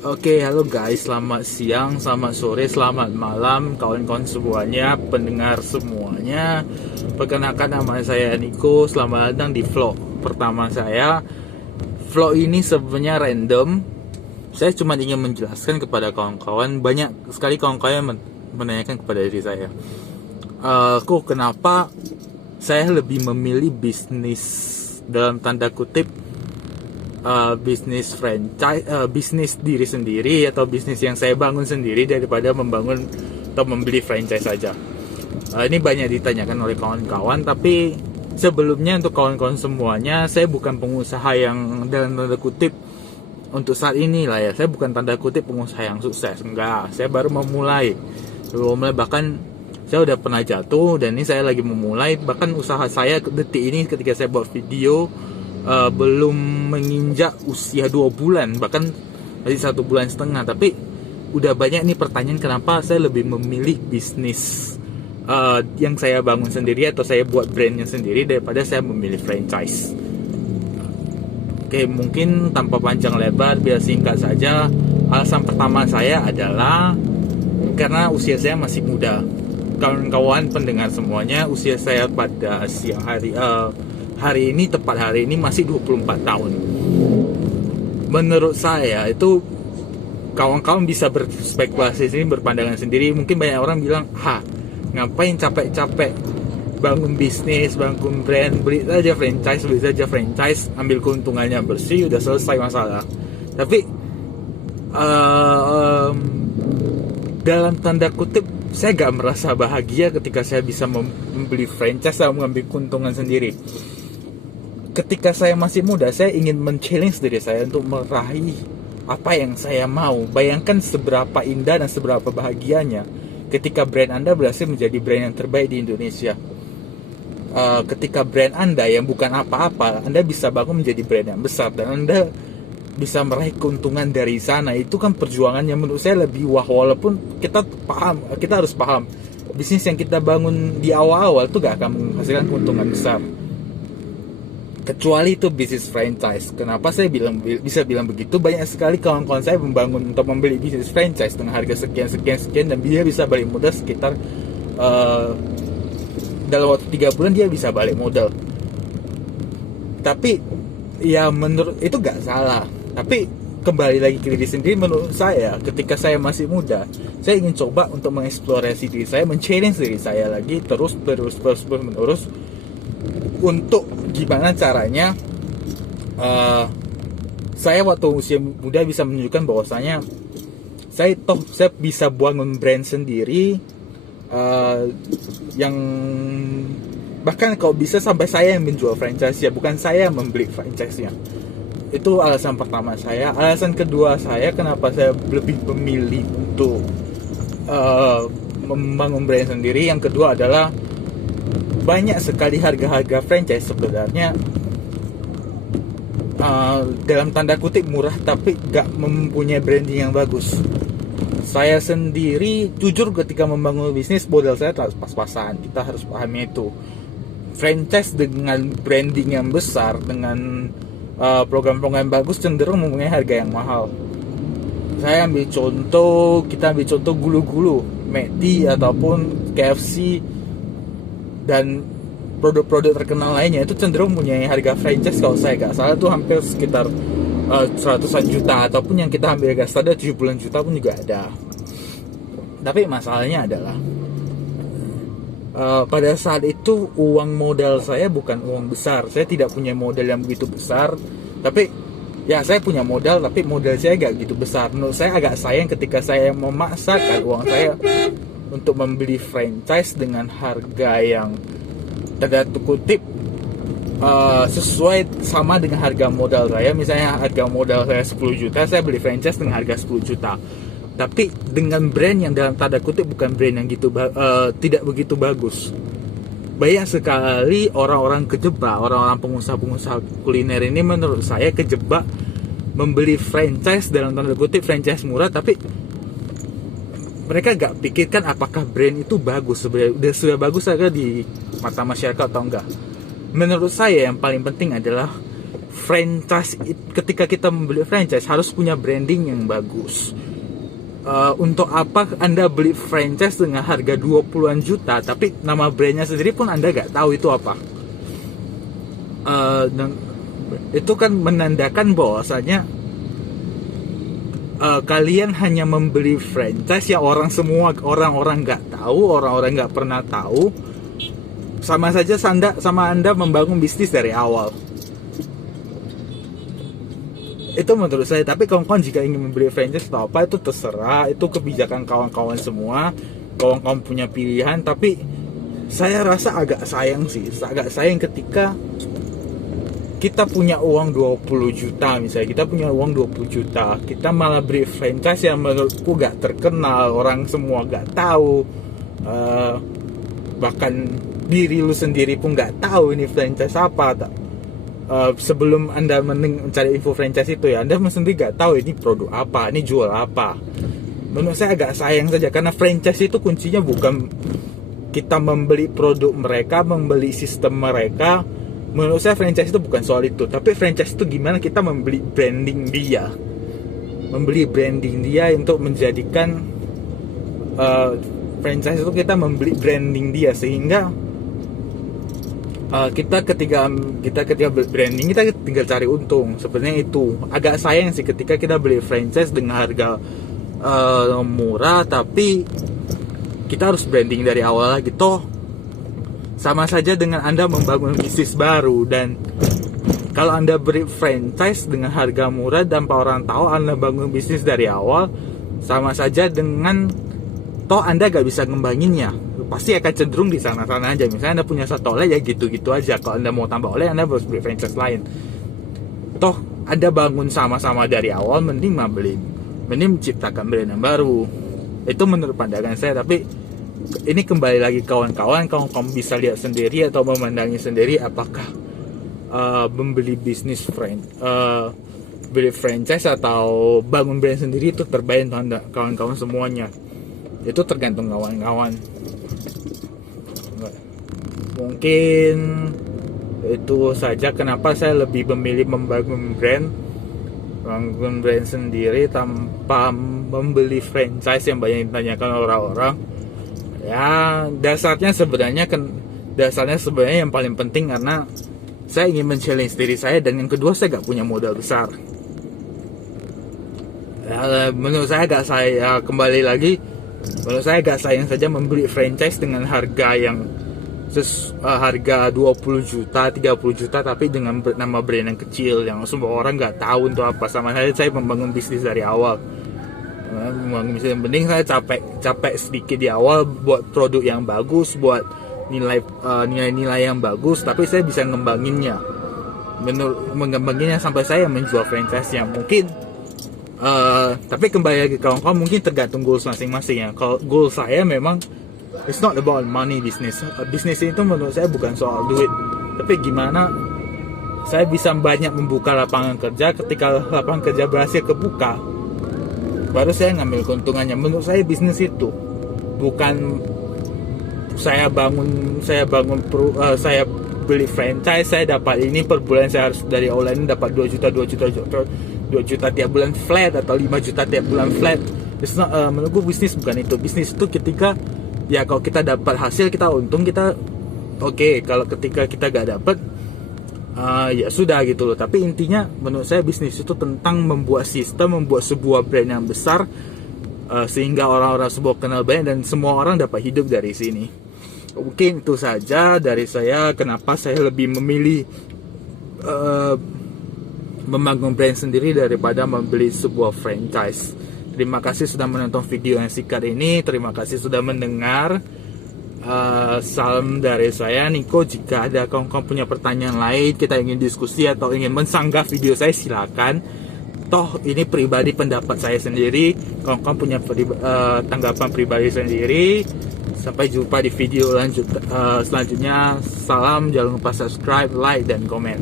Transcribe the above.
Oke, halo guys, selamat siang, selamat sore, selamat malam, kawan-kawan semuanya, pendengar semuanya. Perkenalkan, nama saya Niko, selamat datang di vlog pertama saya. Vlog ini sebenarnya random. Saya cuma ingin menjelaskan kepada kawan-kawan, banyak sekali kawan-kawan yang menanyakan kepada diri saya, kok kenapa saya lebih memilih bisnis dalam tanda kutip bisnis franchise, bisnis diri sendiri atau bisnis yang saya bangun sendiri daripada membangun atau membeli franchise saja. Ini banyak ditanyakan oleh kawan-kawan, tapi sebelumnya untuk kawan-kawan semuanya, saya bukan pengusaha yang dalam tanda kutip untuk saat ini lah ya. Saya bukan tanda kutip pengusaha yang sukses, enggak. Saya baru memulai, bahkan saya udah pernah jatuh dan ini saya lagi memulai. Bahkan usaha saya detik ini ketika saya buat video belum menginjak usia 2 bulan, bahkan masih 1 bulan setengah, tapi udah banyak nih pertanyaan kenapa saya lebih memilih bisnis yang saya bangun sendiri atau saya buat brandnya sendiri daripada saya memilih franchise. Oke, mungkin tanpa panjang lebar, biar singkat saja, alasan pertama saya adalah karena usia saya masih muda. Kawan-kawan pendengar semuanya, usia saya pada siang hari ini, tepat hari ini masih 24 tahun. Menurut saya itu, kawan-kawan bisa berspekulasi sendiri, berpandangan sendiri. Mungkin banyak orang bilang, ngapain capek-capek bangun bisnis, bangun brand, beli saja franchise, ambil keuntungannya bersih, udah selesai masalah. Tapi dalam tanda kutip, saya gak merasa bahagia ketika saya bisa membeli franchise dan mengambil keuntungan sendiri. Ketika saya masih muda, saya ingin men-challenge diri saya untuk meraih apa yang saya mau. Bayangkan seberapa indah dan seberapa bahagianya ketika brand Anda berhasil menjadi brand yang terbaik di Indonesia. Ketika brand Anda yang bukan apa-apa, Anda bisa bangun menjadi brand yang besar dan Anda bisa meraih keuntungan dari sana. Itu kan perjuangan yang menurut saya lebih wah. Walaupun kita harus paham, bisnis yang kita bangun di awal-awal itu gak akan menghasilkan keuntungan besar, kecuali itu bisnis franchise. Kenapa saya bisa bilang begitu? Banyak sekali kawan-kawan saya membangun untuk membeli bisnis franchise dengan harga sekian dan dia bisa balik modal sekitar dalam waktu 3 bulan dia bisa balik modal. Tapi ya menurut itu gak salah. Tapi kembali lagi ke diri sendiri, menurut saya ketika saya masih muda, saya ingin coba untuk mengeksplorasi diri saya, men-challenge diri saya lagi terus menerus untuk gimana caranya saya waktu usia muda bisa menunjukkan bahwasanya saya bisa bangun brand sendiri, yang bahkan kalau bisa sampai saya yang menjual franchise ya, bukan saya membeli franchise-nya. Itu alasan pertama saya. Alasan kedua saya kenapa saya lebih memilih untuk membangun brand sendiri, yang kedua adalah banyak sekali harga-harga franchise sebenarnya dalam tanda kutip murah tapi gak mempunyai branding yang bagus. Saya sendiri jujur ketika membangun bisnis, modal saya harus pas-pasan. Kita harus pahami itu. Franchise dengan branding yang besar, dengan program-program bagus, cenderung mempunyai harga yang mahal. Kita ambil contoh gulu-gulu McD ataupun KFC dan produk-produk terkenal lainnya, itu cenderung mempunyai harga franchise kalau saya gak salah itu hampir sekitar 100-an juta, ataupun yang kita ambil harga standar 70-an juta pun juga ada. Tapi masalahnya adalah pada saat itu uang modal saya bukan uang besar. Saya tidak punya modal yang begitu besar. Tapi ya saya punya modal, tapi modal saya gak gitu besar. Menurut saya agak sayang ketika saya memaksakan uang saya untuk membeli franchise dengan harga yang tanda kutip sesuai sama dengan harga modal saya. Misalnya harga modal saya 10 juta, saya beli franchise dengan harga 10 juta. Tapi dengan brand yang dalam tanda kutip bukan brand yang tidak begitu bagus. Banyak sekali orang-orang kejebak, orang-orang pengusaha kuliner ini menurut saya kejebak membeli franchise dalam tanda kutip franchise murah, tapi mereka gak pikirkan apakah brand itu bagus sebenarnya, sudah bagus saja di mata masyarakat atau enggak. Menurut saya yang paling penting adalah ketika kita membeli franchise harus punya branding yang bagus. Untuk apa Anda beli franchise dengan harga 20-an juta tapi nama brandnya sendiri pun Anda gak tahu itu apa? Dan itu kan menandakan bahwasanya kalian hanya membeli franchise yang orang-orang nggak tahu, orang-orang nggak pernah tahu. Sama saja Anda membangun bisnis dari awal. Itu menurut saya. Tapi kawan-kawan jika ingin membeli franchise atau apa itu terserah, itu kebijakan kawan-kawan semua. Kawan-kawan punya pilihan. Tapi saya rasa agak sayang ketika kita punya uang 20 juta misalnya, kita punya uang 20 juta, kita malah beli franchise yang menurutku gak terkenal, orang semua gak tahu, bahkan diri lu sendiri pun gak tahu ini franchise apa. Sebelum Anda mencari info franchise itu ya, Anda sendiri gak tahu ini produk apa, ini jual apa. Menurut saya agak sayang saja, karena franchise itu kuncinya bukan kita membeli produk mereka, membeli sistem mereka. Menurut saya franchise itu bukan soal itu, tapi franchise itu gimana kita membeli branding dia, untuk menjadikan franchise itu kita membeli branding dia, sehingga kita ketika branding kita tinggal cari untung. Sebenarnya itu agak sayang sih ketika kita beli franchise dengan harga murah tapi kita harus branding dari awal lagi. Toh sama saja dengan Anda membangun bisnis baru. Dan kalau Anda beri franchise dengan harga murah tanpa orang tahu Anda bangun bisnis dari awal, sama saja dengan toh Anda gak bisa ngembanginnya, pasti akan cenderung di sana-sana aja. Misalnya Anda punya satu oleh ya gitu-gitu aja. Kalau Anda mau tambah oleh Anda harus beli franchise lain. Toh Anda bangun sama-sama dari awal, mending menciptakan brand yang baru. Itu menurut pandangan saya. Tapi ini kembali lagi kawan-kawan bisa lihat sendiri atau memandangi sendiri apakah membeli beli franchise atau bangun brand sendiri itu terbaik untuk Anda, kawan-kawan semuanya. Itu tergantung kawan-kawan. Mungkin itu saja kenapa saya lebih memilih membangun brand sendiri tanpa membeli franchise yang banyak ditanyakan orang-orang. Ya dasarnya sebenarnya yang paling penting karena saya ingin men-challenge diri saya, dan yang kedua saya gak punya modal besar. Ya, menurut saya kembali lagi, menurut saya agak sayang saja membeli franchise dengan harga yang harga 20 juta, 30 juta tapi dengan nama brand yang kecil yang semua orang nggak tahu untuk apa. Sama saya membangun bisnis dari awal. Membangun bisnis yang penting saya capek sedikit di awal buat produk yang bagus, buat nilai-nilai yang bagus, tapi saya bisa mengembanginnya sampai saya menjual franchise-nya. Mungkin tapi kembali lagi kawan-kawan, mungkin tergantung goals masing-masing ya. Kalau goal saya memang it's not about money business. Bisnis itu menurut saya bukan soal duit, tapi gimana saya bisa banyak membuka lapangan kerja. Ketika lapangan kerja berhasil kebuka, baru saya ngambil keuntungannya. Menurut saya bisnis itu bukan saya beli franchise, saya dapat ini per bulan, saya harus dari online dapat 2 juta tiap bulan flat atau 5 juta tiap bulan flat. Menurut gue bisnis bukan itu. Bisnis itu ketika ya kalau kita dapat hasil kita untung, kita oke. Kalau ketika kita gak dapat ya sudah gitu loh. Tapi intinya menurut saya bisnis itu tentang membuat sistem, membuat sebuah brand yang besar, sehingga orang-orang sebuah kenal banyak dan semua orang dapat hidup dari sini. Mungkin itu saja dari saya, kenapa saya lebih memilih membangun brand sendiri daripada membeli sebuah franchise. Terima kasih sudah menonton video yang singkat ini. Terima kasih sudah mendengar. Salam dari saya, Niko. Jika ada kawan-kawan punya pertanyaan lain, kita ingin diskusi atau ingin mensanggah video saya, silakan. Toh ini pribadi pendapat saya sendiri. Kawan-kawan punya tanggapan pribadi sendiri. Sampai jumpa di video selanjutnya. Salam, jangan lupa subscribe, like, dan komen.